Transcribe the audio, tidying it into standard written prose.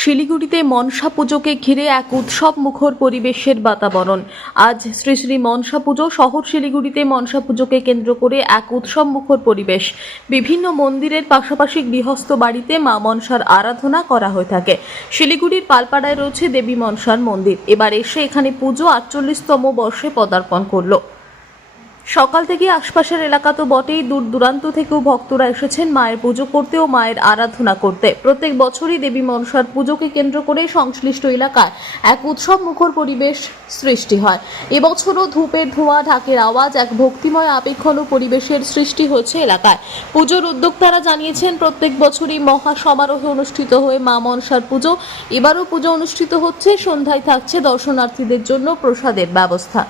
শিলিগুড়িতে মনসা পুজোকে ঘিরে এক উৎসব মুখর পরিবেশের বাতাবরণ। আজ শ্রী শ্রী মনসা পুজো। শহর শিলিগুড়িতে মনসা পুজোকে কেন্দ্র করে এক উৎসব মুখর পরিবেশ। বিভিন্ন মন্দিরের পাশাপাশি গৃহস্থ বাড়িতে মা মনসার আরাধনা করা হয়ে থাকে। শিলিগুড়ির পালপাড়ায় রয়েছে দেবী মনসার মন্দির। এবার এসে এখানে পুজো ৪৮তম বর্ষে পদার্পণ করলো। সকাল থেকে আশপাশের এলাকা তো বটেই, দূর দূরান্ত থেকেও ভক্তরা এসেছেন মায়ের পুজো করতে ও মায়ের আরাধনা করতে। প্রত্যেক বছরই দেবী মনসার পুজোকে কেন্দ্র করে সংশ্লিষ্ট এলাকায় এক উৎসব মুখর পরিবেশ সৃষ্টি হয়। এবছরও ধূপের ধোঁয়া, ঢাকের আওয়াজ, এক ভক্তিময় আবেগঘন পরিবেশের সৃষ্টি হয়েছে এলাকায়। পুজোর উদ্যোক্তারা জানিয়েছেন, প্রত্যেক বছরই মহা সমারোহে অনুষ্ঠিত হয়ে মা মনসার পুজো। এবারও পুজো অনুষ্ঠিত হচ্ছে। সন্ধ্যায় থাকছে দর্শনার্থীদের জন্য প্রসাদের ব্যবস্থা।